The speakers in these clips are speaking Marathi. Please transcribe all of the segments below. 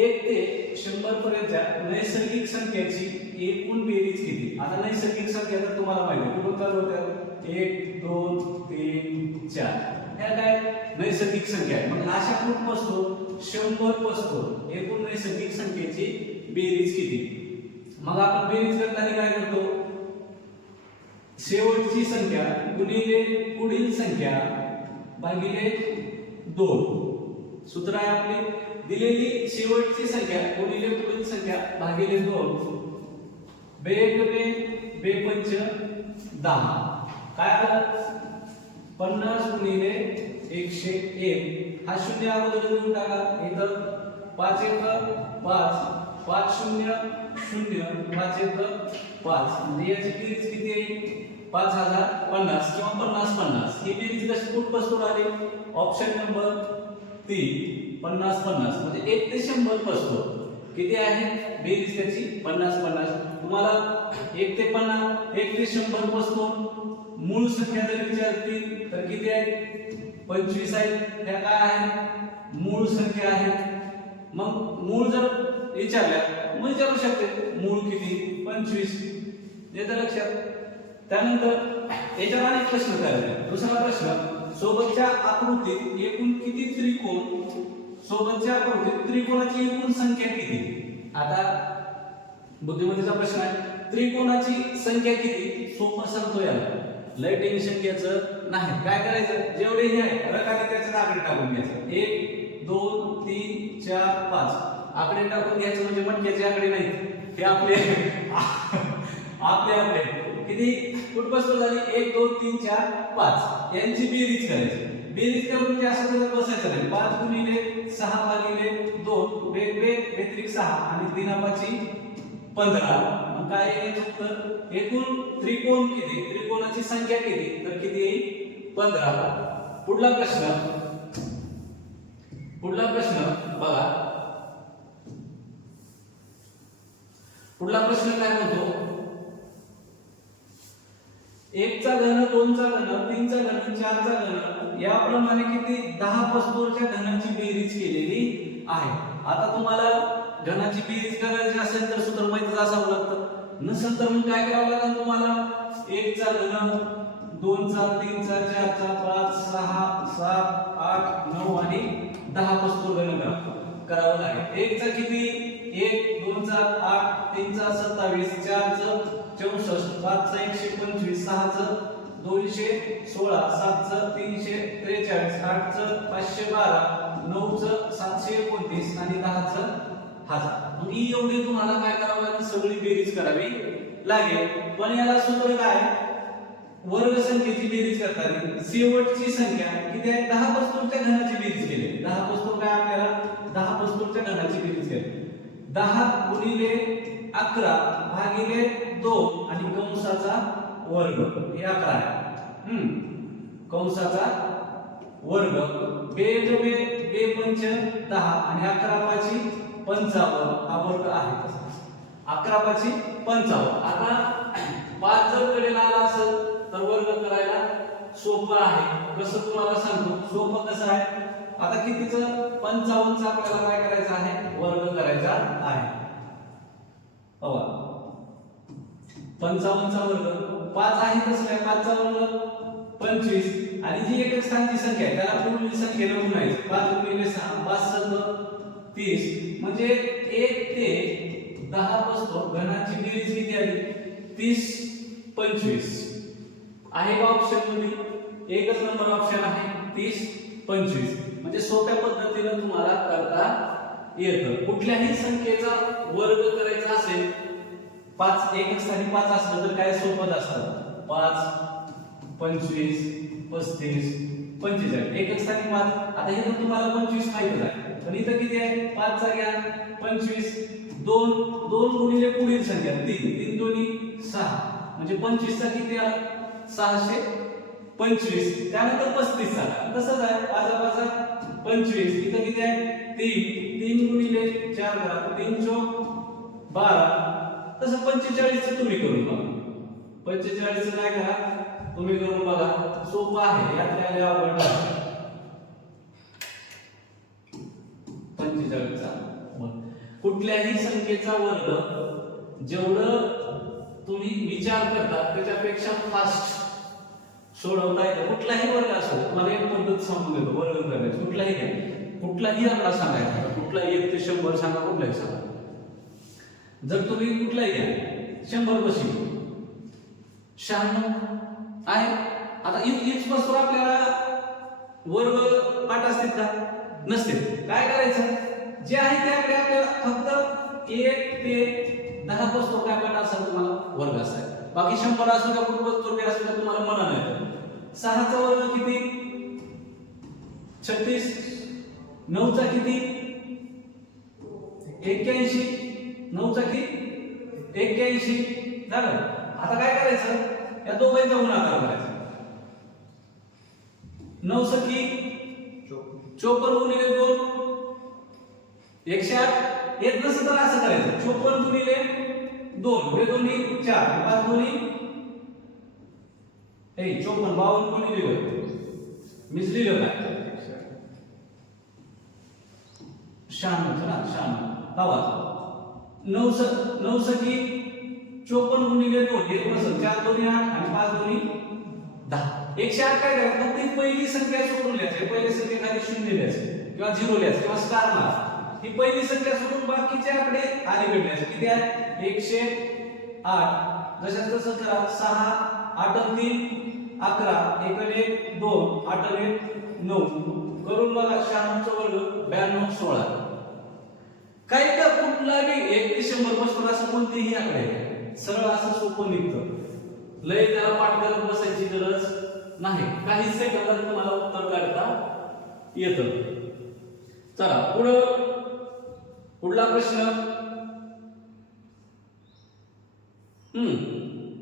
1 ते 100 पर्यंतच्या नैसर्गिक संख्याची एकूण बेरीज किती? आता नैसर्गिक संख्या तर तुम्हाला माहिती आहे कुठून चालू होतात 1 2 3 4 ह्या काय नैसर्गिक संख्या आहे. मग अशा कुठपासून 100 पासून एकूण नैसर्गिक संख्येची बेरीज किती? मग आपण बेरीज करताना काय करतो? शेवटची संख्या गुणिले पुढील संख्या भागिले 2. सूत्र आहे आपले दिलेली शेवटची संख्या गुणिले पुढील संख्या भागिले 2. बे पंच 10 काय आलं 50 गुणिले 101. हा शून्य अगोदर लिहून टाका. इथं 5 1 5 5 0 0 5 1 5 म्हणजे याची बेरीज किती आहे 5050 किंवा 50 50. ही बेरीज कशी कुठपासून आली? ऑप्शन नंबर 3 50 50 म्हणजे 1 ते 100 पासून किती आहे बेरीज त्याची 50 50. तुम्हाला 1 ते 50 1 ते 100 पासून मूळ संख्या जर विचारतील तर किती आहे 25 आहे. त्या काय आहे मूळ संख्या आहे. मग मूळ जर विचारल्या मग विचारू शकते मूळ किती 25 येतं लक्षात. त्यानंतर याच्यावर अनेक प्रश्न करायचे. दुसरा प्रश्न सोबतच्या आकृतीत एकूण किती त्रिकोण सोबतच्या आकृतीत त्रिकोणाची एकूण संख्या किती? आता बुद्धिमत्तेचा प्रश्न आहे त्रिकोणाची संख्या किती? सोपं सांगतो याला लय टेन्शन घ्यायचं नाही. काय करायचं जेवढे हे आहे रकाने त्याचे आकडे टाकून घ्यायचं 1 2 3 4 5 आकडे टाकून घ्यायचं म्हणजे मटक्याचे आकडे नाही हे आपले आपले किती कुठपासून झाली 1 2 3 4 5 यांची बेरीज करायची. बेरीज करून म्हणजे असं करत बसायचं नाही. 5 गुणिले 6 भागिले 2 बेत्रिक 6 आणि 3 5 15. मग काय याचं उत्तर एकूण त्रिकोण किती त्रिकोणाची संख्या किती तर किती येईल 15. पुढला प्रश्न बघा. पुढला प्रश्न काय म्हणतो 1 चा घन 2 चा घन 3 चा घन 4 चा घन याप्रमाणे किती 10 वस्तूंच्या घनाची बेरीज केलेली आहे. आता तुम्हाला घनाची बेरीज करायची असेल तर सूत्र माहितीच असावं लागतं. नसेल तर मग काय करावं लागेल तुम्हाला 1 चा घन 2 चा 3 चा 4 चा 5 6 7 8 9 आणि 10 वस्तू घन करावं लागेल. 1 चा किती 1 2 चा 8 3 चा 27 4 चा 64 5 चा 125 6 चा 216 7 चा 343 8 चा 512 9 चा 729 आणि 10 चा 1000. मग ही एवढी तुम्हाला काय करावं लागेल सगळी बेरीज करावी लागेल. पण याला सूत्र काय वर्ग संख्येची बेरीज करताना शेवटची संख्या किती आहे 10 वस्तूंच्या घनाची बेरीज केली. 10 वस्तू काय आपल्याला 10 वस्तूंच्या घनाची बेरीज केली 10 गुणिले 11 भागिले 2 आणि कंसाचा वर्ग हे 11 आहे. कंसाचा वर्ग बे पंच 10 आणि 11 पाची 55 हा वर्ग आहे. 11 पाची 55. आता 5 जर कडेला आला असेल तर वर्ग करायला सोपं आहे. कसं तुम्हाला सांगतो सोपं कसं आहे. आता कितीचं 55 चा आपल्याला काय करायचं आहे वर्ग करायचा आहे. बघा 55 चा वर्ग 5 आहे तसं काय 5 चा वर्ग 25 आणि जी एकक स्थानची संख्या आहे त्याला पुढील संख्येने गुणायचं 5 गुणिले 6 5 7 30 म्हणजे 1 ते 10 पासून घनाची बेरीज किती आली 30 25 आहे का ऑप्शन मध्ये एकच नंबर ऑप्शन आहे 30 25. म्हणजे सोप्या पद्धतीने तुम्हाला करता येतं. कुठल्याही संख्येचा वर्ग करायचा असेल 5 एकच स्थानी 5 असलं तर काय सोपं असतं 5 25 35 45 एकच स्थानी 5. आता हे तर तुम्हाला 25 माहिती आहे पण इथं किती आहे 5 चा घ्या 25 2 गुणिले पुढील संख्या 3 दोन्ही 6 म्हणजे 25 चा किती आला 625. त्यानंतर 35 चा तसंच आहे 5 25 इथं किती आहे 3 गुणिले 4 3 चौक 12. तसं 45 चं तुम्ही करून बघा 45 चं काय करा तुम्ही करून बघा सोपं आहे. यातल्या आवड 45 चा कुठल्याही संख्येचा वर्ग जेवढं तुम्ही विचार करता त्याच्यापेक्षा फास्ट सोडवता येतं. कुठलाही वर्ग असो, तुम्हाला एक पद्धत सांगून देतो वर्ग करण्याची. कुठलाही आकडा सांगायचा, कुठलाही 1 ते 100 सांगा, कुठलाही सांगा. जर तुम्ही कुठलाही घ्या, 100 बशी 96 आहे. आता इथपासून आपल्याला वर्ग पाठ असतील का? नसते. काय करायचं, जे आहे त्याकडे आपल्याला फक्त 1 ते 10 पासून काय पाठ असेल तुम्हाला वर्ग असायचा. बाकी 100 असेल का कुठं चोटे असेल का तुम्हाला म्हणा नाही. 6 चा वर्ग किती? 36. 9 चा किती? 81. 9 चा किती? 81 झालं. आता काय करायचं, या दोघांचा गुणाकार करायचा. 9 सकी 54 गुणिले 2 108. येत नसेल तर असं करायचं, 54 गुणिले 2 हे दोन्ही 4 5 दोन्ही 54 52 कोणी लिहिलं? मीच लिहिलं काय? 96 ना 96. हवा 9 सकी 54 गुणिले 2 हे नसेल, 4 दोन्ही 8 आणि 5 दोन्ही 10. 108 काय करायचं, फक्त ही पहिली संख्या सोडून लिहायची. पहिली संख्या खाली 0 लिहायचं किंवा 0 लिहायचं किंवा स्टार मारायचं. ही पहिली संख्या सोडून बाकीचे आकडे अलीकडे लिहायचे. किती आहे? 108. जशाच तसं करा. 6 8 3 11 1 1 2 8 1 9 करून बघा. 96 चा वर्ग 92 16. काही का कुठलाही 1 ते 100 पासून असं कोणतेही आकडे सरळ असं सोपं निघतं. लय त्याला पाठ करत बसायची गरज नाही. काही सेकंदात तुम्हाला उत्तर काढता येतं. चला पुढला प्रश्न.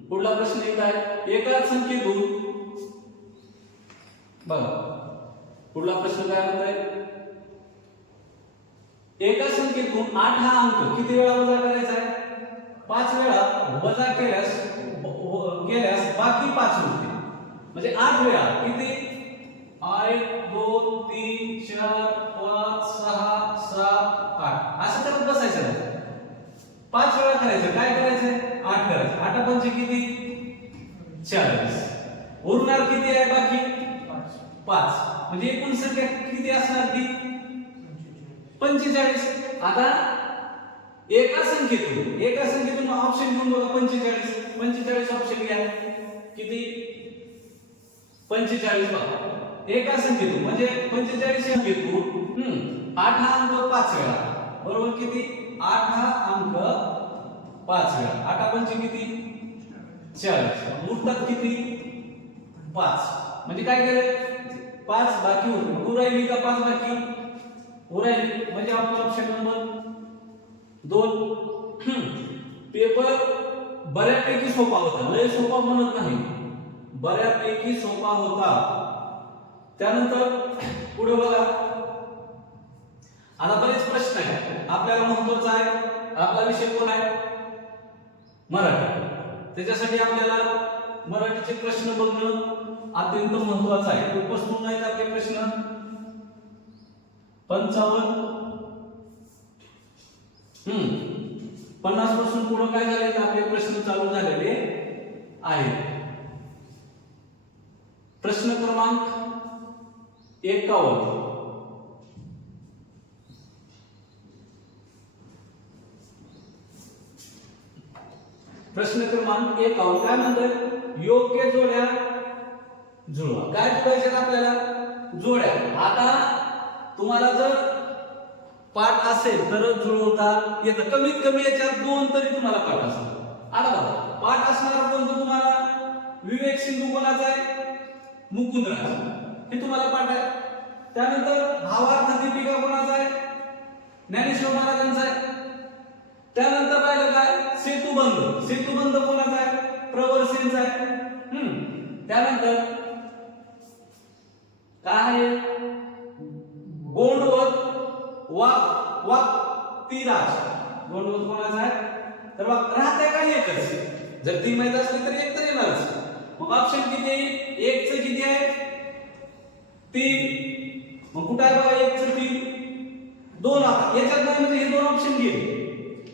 पुढला प्रश्न येत आहे, एका संख्येतून बघा. पुढला प्रश्न काय म्हणताय, एका संख्येतून 8 हा अंक किती वेळा वजा करायचा आहे? 5 वेळा वजा केल्यास बाकी 5 होते. म्हणजे 8 वेळा किती? 1 2 3 4 5 6 7 8 असं करत बसायचं नाही. 5 वेळा करायचं. काय करायचं? 8 करायचं. 8 पंचे किती? 40. उरणार किती आहे बाकी? 5. म्हणजे एकूण संख्या किती असणार ती? 45. आता एका संख्येतून ऑप्शन घेऊन बघा. 45 ऑप्शन घ्या. किती? 45 बघा. एका संख्येतून म्हणजे 45 संख्येतून 8 हा अंक 5 वेळा बरोबर. किती? 8 हा अंक 5 वेळा. 8 पंचे किती? 40. उरतात किती? 5. म्हणजे काय केलं? 5 बाकी होते. उरायली का 5 बाकी? उरायली. म्हणजे आपला ऑप्शन नंबर 2. पेपर बऱ्यापैकी सोपा होता. लय सोपा म्हणत नाही, बऱ्यापैकी सोपा होता. त्यानंतर पुढे बघा. आता बरेच प्रश्न आहेत. आपल्याला महत्त्वाचा आहे, आपला विषय कोण आहे? मराठी. त्याच्यासाठी आपल्याला मराठीचे प्रश्न बघणं अत्यंत महत्त्वाचं आहे. उपस्थित आहेत आपले प्रश्न 55. 50 पासून पुढे काय झाले तर आपले प्रश्न चालू झालेले आहेत. प्रश्न क्रमांक 51. प्रश्न क्रमांक 51 काय म्हणतात? योग्य जोड्या जुळवा. काय जुळवायचे आपल्याला? जोड्या. आता तुम्हाला जर पाठ असेल तर जुळवता येतं. कमीत कमी याच्यात 2 तरी तुम्हाला पाठ असतात. आता बघा, पाठ असणार कोणतं तुम्हाला? विवेक सिंधू कोणाचा आहे? मुकुंदराज. हे तुम्हाला पाठ आहे. त्यानंतर भावार्थ दीपिका कोणाचा आहे? ज्ञानेश्वर महाराजांचा आहे. त्यानंतर राहिलं काय? सेतुबंध कोणाचा आहे? प्रवर सेनचा आहे. त्यानंतर काय? गोंडवत वाक्तिराज. गोंडवत कोणाचा आहे? तर राहते का एकच? जर ती माहित असली तर एक तर येणारच. मग ऑप्शन किती आहे? 1 चं किती आहे? 3. मग कुठे आहे बघा 1 चं 3? दोन आता याच्यात नाही म्हणजे हे दोन ऑप्शन गेले.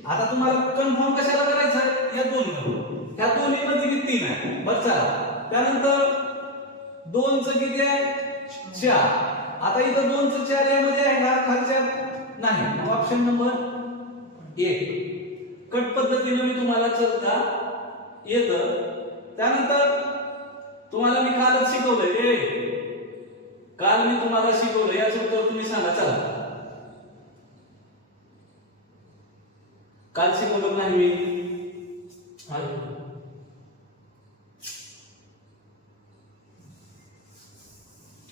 आता तुम्हाला कन्फर्म कशाला करायचं, या दोन ह्या दोन्ही मध्ये किती 3 आहे. बरं चला त्यानंतर 2 चं किती आहे 4. आता इथं 2 चं 4 यामध्ये आहे का खालच्या नाही. ऑप्शन नंबर 1 कट पद्धतीने मी तुम्हाला चलता येतं. त्यानंतर तुम्हाला मी कालच शिकवलंय, काल मी तुम्हाला शिकवलं याचं उत्तर तुम्ही सांगा. चला काल शिकवलं नाही मी,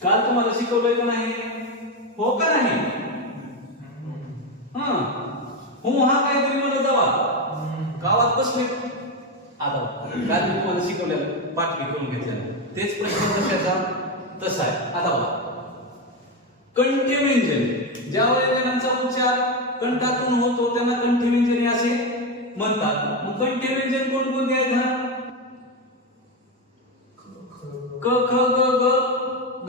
काल तुम्हाला शिकवलंय का नाही, हो का नाही? हो हा काहीतरी म्हणत जावा गावात बसले. आता काल मी तुम्हाला शिकवलेलं पाठवी करून घेतलेलं तेच प्रश्न कशाचा तसा आहे. आता बघा कंठी व्यंजन ज्या व्यंजनांचा उच्चार कंठातून होतो त्यांना कंठी व्यंजने असे म्हणतात. मग कंठी व्यंजन कोणकोणते आहेत? क ख ग ग घ.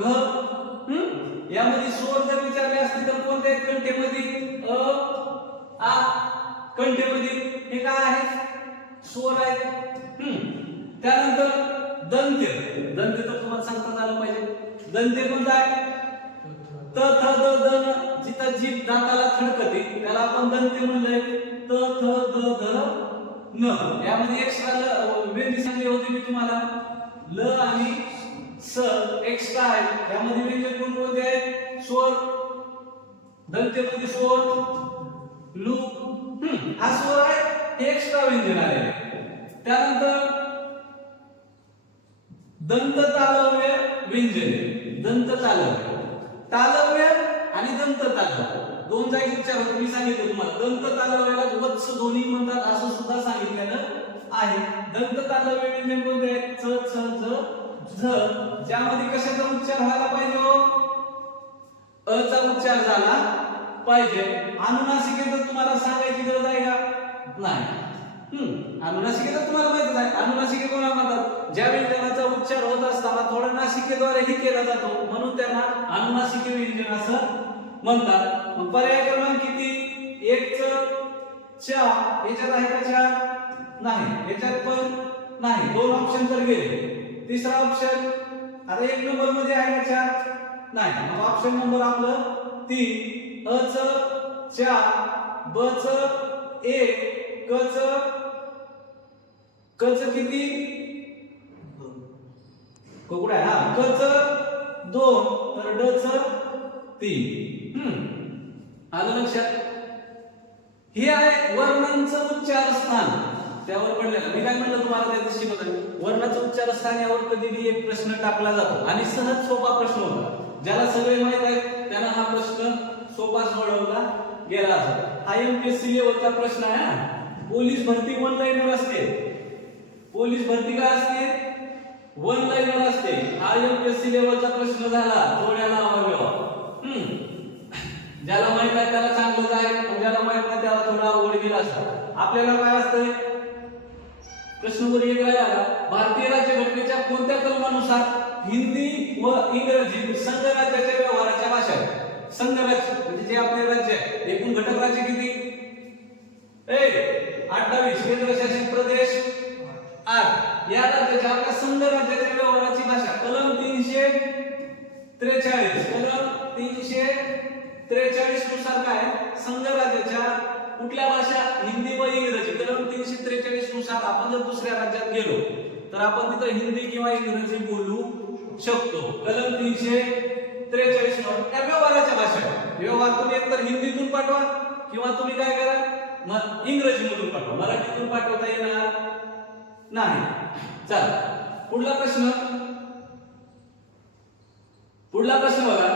यामध्ये स्वर जर विचारले असतील तर कोणत्या आहेत कंठेमध्ये? अ आ. कंठेमध्ये हे काय आहे स्वर आहेत. त्यानंतर दंत्य, दंत्य तर तुम्हाला सांगता आलं पाहिजे. दंत्य कोणता आहे? त थ द द न. जिथं जीभ दाताला थडकते त्याला आपण दंत्य म्हणलंय. त थ द द न. यामध्ये एक्स्ट्रा व्यंजन सांगितले होते मी तुम्हाला, ल आणि स एक्स्ट्रा आहे. यामध्ये व्यंजन कोणकोणते आहेत? स्वर दंत्यमध्ये स्वर लू हा स्वर आहे, हे एक्स्ट्रा व्यंजन आहे. त्यानंतर दंत तालव्य व्यंजन, दंत तालव्य, तालव्य आणि दंत तालव्य दोन जागी उच्चार होतो. मी सांगितलं तुम्हाला दंत तालव्याला वत्स ध्वनी म्हणतात असं सुद्धा सांगितलेलं आहे. दंत तालव्य व्यंजन कोणते आहेत? च छ झ झ. ज्यामध्ये कशाचा उच्चार व्हायला पाहिजे? अ चा उच्चार झाला पाहिजे. अनुनासिकेत तुम्हाला सांगायची गरज आहे का? नाही. अनुनासिकेत तुम्हाला माहिती आहे. अनुनासिके कोणाला म्हणतात? ज्या व्यंजनाचा उच्चार होत असताना थोडा नासिकेद्वारे ही केला जातो म्हणून त्यांना अनुनासिके व्यंजन असं म्हणतात. मग पर्याय क्रमांक किती? 1 च 4 याच्यात आहे का 4? नाही. याच्यात पण नाही. 2 ऑप्शन तर गेले. तिसरा ऑप्शन आता 1 नंबर मध्ये आहे का 4? नाही. मग ऑप्शन नंबर आपलं 3. अ च 4, ब च 1, क च किती? कुठे आहे? हा क च 2 तर ड च 3. आलं लक्षात? हे आहे वर्णांचं उच्चार स्थान. त्यावर पडलेलं मी काय म्हणलं तुम्हाला त्या दिवशी शिकवतो, वर्णाचं उच्चार स्थान यावर कधीही एक प्रश्न टाकला जातो आणि सहज सोपा प्रश्न होता. ज्याला सगळे माहित आहे त्यांना हा प्रश्न सोपा सोडवला गेला असतो. हा एमपीएससी लेवलचा प्रश्न आहे. पोलीस भरती 1 लाईनवर असते. पोलीस भरती काय असते? 1 लाईनवर असते. हा एमपीएससी लेवलचा प्रश्न झाला. थोड्याला अवघड. ज्याला माहित आहे त्याला चांगलं जाईल, ज्याला माहित नाही त्याला थोडा अवघड गेला असता. आपल्याला काय असतंय प्रश्न वर एक राहिला, भारतीय राज्यघटनेच्या कोणत्या कलमानुसार हिंदी व इंग्रजी संघ राज्याच्या व्यवहाराच्या भाषा आहेत? संघ राज्य म्हणजे जे आपले राज्य आहे, एकूण घटक राज्य किती? 28. केंद्रशासित प्रदेश 8. या राज्याच्या आपल्या संघ राज्याच्या व्यवहाराची भाषा कलम 343. कलम 343 नुसार काय संघ राज्याच्या कुठल्या भाषा? हिंदी व इंग्रजी. कलम 343 नुसार आपण जर दुसऱ्या राज्यात गेलो तर आपण तिथं हिंदी किंवा इंग्रजी बोलू शकतो. कलम 343 त्या व्यवहाराच्या भाषा. व्यवहार तुम्ही एकतर हिंदीतून पाठवा किंवा तुम्ही काय करा मग इंग्रजी मधून पाठवा. मराठीतून पाठवता येणार नाही. चला पुढला प्रश्न. पुढला प्रश्न बघा.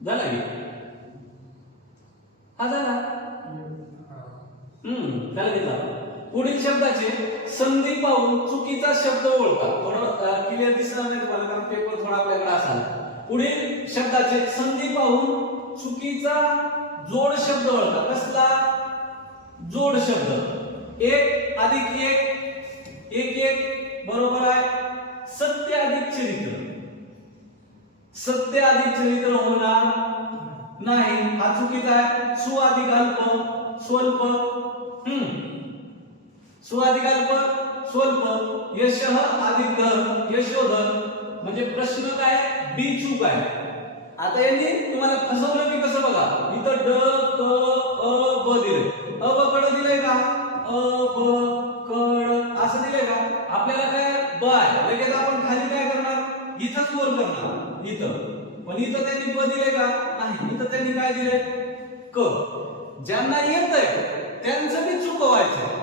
झाला की हा झाला. त्याला घेतला. पुढील शब्दाचे संधी पाहून चुकीचा शब्द ओळखा. थोडं क्लिअर दिसणार नाही तुम्हाला कारण पेपर थोडा आपल्याकडे असाल. पुढील शब्दाचे संधी पाहून चुकीचा जोड शब्द ओळखा. कसला जोड शब्द? 1 + 1 1 1 बरोबर आहे सत्य अधिक चरित्र. सत्य अधिक चरित्र होणार नाही, हा चुकीचा आहे. सु अधिक अल्प स्वल्प, सु अधिक अल्प स्वल्प, यशः अधिक धन यशोधन. म्हणजे प्रश्न काय, बी चूक आहे. आता यांनी तुम्हाला फसवलं की कसं बघा, इथं ड क अ ब दिले, अ ब कड दिलंय का, अ ब कड असं दिलंय का. आपल्याला काय ब आहे, लगेच आपण खाली काय करणार, इथंच वर करणार इथं. पण इथं त्यांनी ब दिले का, नाही, इथं त्यांनी काय दिले क. ज्यांना येतंय त्यांचं बी चुकवायचं.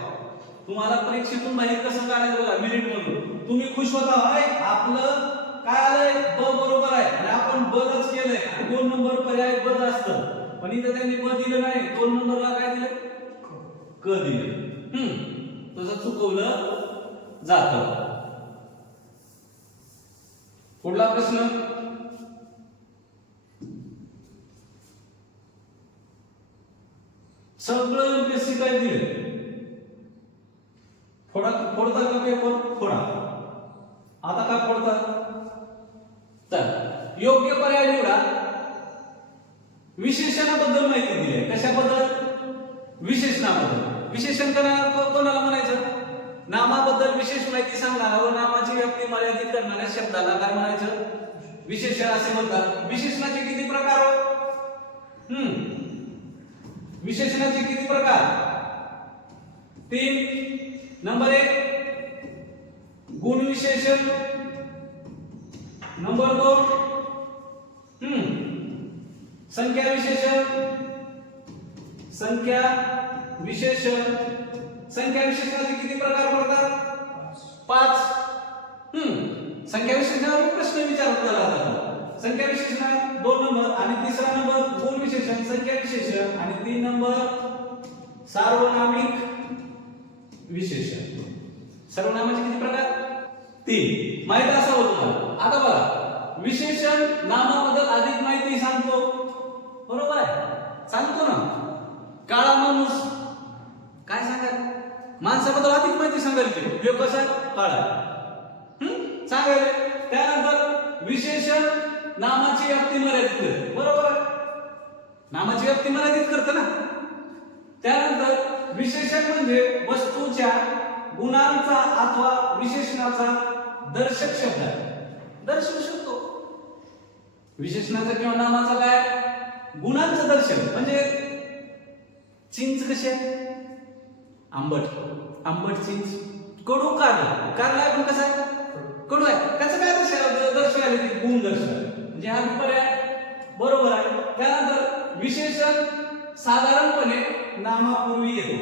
तुम्हाला परीक्षेतून बाहेर कसं काढायचं बघा, मिनिट मधून तुम्ही खुश होता, हाय आपलं काय आलंय ब बरोबर आहे आणि आपण बच केलंय आणि 2 नंबर पर्याय ब असतं. पण इथं त्यांनी ब दिलं नाही, 2 नंबरला काय दिलं क दिले. तसं चुकवलं जातं. पुढला प्रश्न, सगळं एमपीएससी काय दिले, फोडता का पेपर फोडा. आता काय फोडता, तर योग्य पर्याय निवडा. विशेषणाबद्दल माहिती दिली आहे. कशाबद्दल, विशेषणाबद्दल. विशेषण कोणाला म्हणायचं, नामाबद्दल विशेष माहिती सांगणारा व नामाची व्याप्ती मर्यादित करणाऱ्या शब्दाला काय म्हणायचं, विशेषण असे म्हणतात. विशेषणाचे किती प्रकार, विशेषणाचे किती प्रकार, 3. नंबर 1 गुण विशेषण, नंबर 2 संख्या विशेषण, संख्या विशेषण. संख्या विशेषणाचे किती प्रकार पडतात, 5. संख्या विशेषणावर प्रश्न विचारला जातो. संख्या विशेषण 2 नंबर आणि तिसरा नंबर गुण विशेषण संख्या विशेषण आणि 3 नंबर सार्वनामिक विशेषण. सर्वनामाचे किती प्रकार, 3. माहिती असावं तुम्हाला. आता बघा, विशेषण नामाबद्दल अधिक माहिती सांगतो, बरोबर आहे, सांगतो ना. काळा माणूस काय सांगाल, माणसाबद्दल अधिक माहिती सांगायची, हे कसा काळा सांगायला. त्यानंतर विशेषण नामाची व्याप्ती मर्यादित करते, बरोबर आहे, नामाची व्याप्ती मर्यादित करते ना. त्यानंतर विशेषण म्हणजे वस्तूच्या गुणांचा अथवा विशेषणाचा दर्शक शब्द आहे, दर्शवू शकतो. विशेषणाचा किंवा नामाचा काय, गुणांचं दर्शन. म्हणजे चिंच कशी आहे, आंबट, आंबट चिंच. कडू कारला, कारला पण कसा आहे, कडू आहे. त्याचं काय दर्शवायला ते गुण दर्शवायला. म्हणजे हा पर्याय बरोबर आहे. त्यानंतर विशेषण साधारणपणे नामापूर्वी येतो,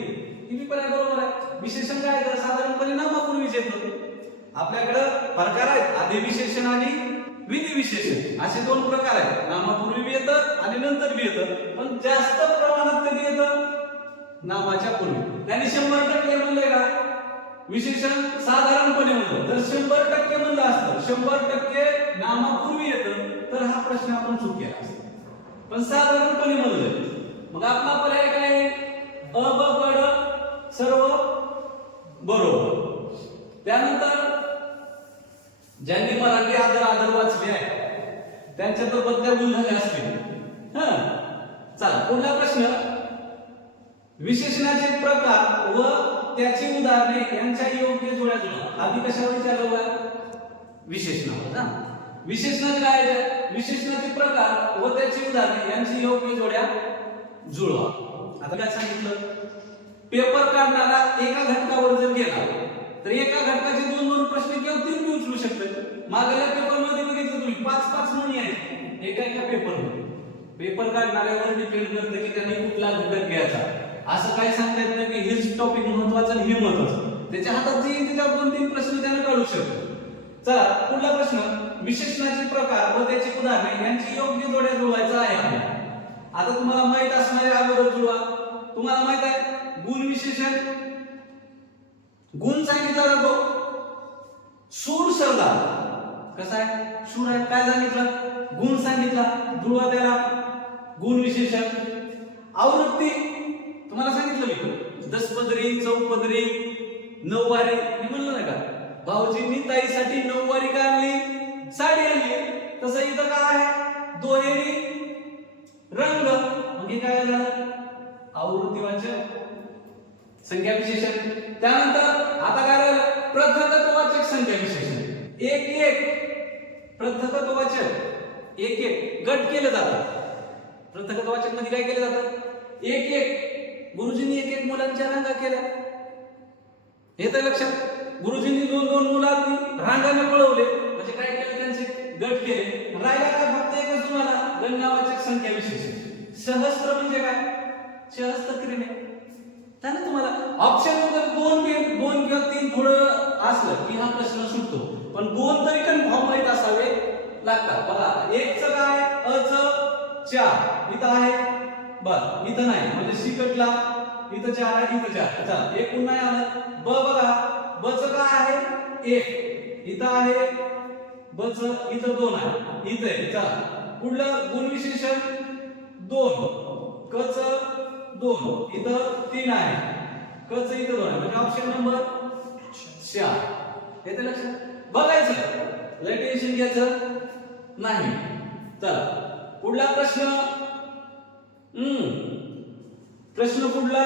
ही पर्याय बरोबर आहे. विशेषण काय तर साधारणपणे नामापूर्वीच येतं. आपल्याकडे प्रकार आहेत, आधी विशेषण आणि विधी विशेषण असे 2 प्रकार आहेत. नामापूर्वी बी येतं आणि नंतर बी येतं, पण जास्त प्रमाणात कधी येतं, नामाच्या पूर्वी. त्यांनी 100% म्हणलंय का, विशेषण साधारणपणे म्हणलं. जर 100% म्हणलं असतं 100% नामापूर्वी येतं तर हा प्रश्न आपण चूक केला असता. पण साधारणपणे म्हणलं, मग आपला पर्याय काय, अ ब कड सर्व बरोबर. त्यानंतर ज्यांनी मराठी आदर वाचले आहे त्यांच्या तर बदल्या भूल झाल्या असतील. चला पुढला प्रश्न, विशेषणाचे प्रकार व त्याची उदाहरणे यांच्या योग्य जोड्या जुळवा. आधी कशावर विचारलं बघा, विशेषणावर ना. विशेषणाचे काय आहे, विशेषणाचे प्रकार व त्याची उदाहरणे यांची योग्य जोड्या जुळवा. आता काय सांगितलं, पेपर काढणारा एका घटकावर जर गेला तर एका घटकाचे 2-2 प्रश्न किंवा 3 बी उचलू शकतात. मागल्या पेपर मध्ये बघितलं तुम्ही 5-5 नोंदी आहेत एका पेपर मध्ये. पेपर काढणाऱ्यावर डिपेंड करतं की त्यांनी कुठला घटक घ्यायचा. असं काही सांगता येत नाही की हेच टॉपिक महत्वाचं आणि हे महत्वाचं. त्याच्या हातात जे त्याच्यावर 2-3 प्रश्न त्याने काढू शकतो. चला पुढला प्रश्न, विशेषणाचे प्रकार व त्याची उदाहरणे यांची योग्य जोड्या जुळवायचा आहे आपल्याला. आता तुम्हाला माहित असणारे अगोदर जुळवा. तुम्हाला माहित आहे गुण विशेषण, गुण सांगितला जातो सूर सरदार. कसा आहे, सूर आहे. काय सांगितलं, गुण सांगितला, जुळवा त्याला. गुण विशेषण. आवृत्ती तुम्हाला सांगितलं मी, 10 पदरी, 14 पदरी, 9 वारी, मी म्हणलं नाही का. भाऊजींनी ताईसाठी नऊवारी का आणली, साडी आणली. तसं इथं काय आहे, दुहेरी रंग. मग हे काय झालं, आवृत्तीवाचक संख्या विशेषण. त्यानंतर आता काय राहिलं, पृथकत्ववाचक संख्या विशेषण. एक एक पृथकत्ववाचक एक एक गट केले जातात. पृथकत्ववाचक मध्ये काय केलं जातं, एक एक. गुरुजींनी एक एक मुलांच्या रांगा केल्या, हे तर लक्षात. गुरुजींनी दोन दोन मुलांनी रांगाने पळवले, म्हणजे काय केलं, त्यांचे गट केले. राहिला काय फक्त एकच तुम्हाला गणनावाचक संख्या विशेषण. सहस्त्र म्हणजे काय, सहस्त्र क्रिमे. त्याने तुम्हाला ऑप्शन जर दोन किंवा तीन थोडं असलं की हा प्रश्न सुटतो, पण दोन तरी कन्फर्म माहित असावे लागतात. बघा एक च काय, अ च 4 इथं आहे, बर इथं नाही, म्हणजे सिकटला इथं 4 आहे, इथं 4. चला एक पुन्हा नाही आलं. ब बघा, ब च काय आहे, 1 इथं आहे, ब च इथं 2 आहे, इथं आहे. चला पुढलं गुणविशेषण 2, क च 2 इथं 3 आहे, क च इथं 2 आहे, म्हणजे ऑप्शन नंबर 4. येते लक्षात. बघायचं, लय टेन्शन घ्यायचं नाही. चला पुढला प्रश्न. प्रश्न पुढला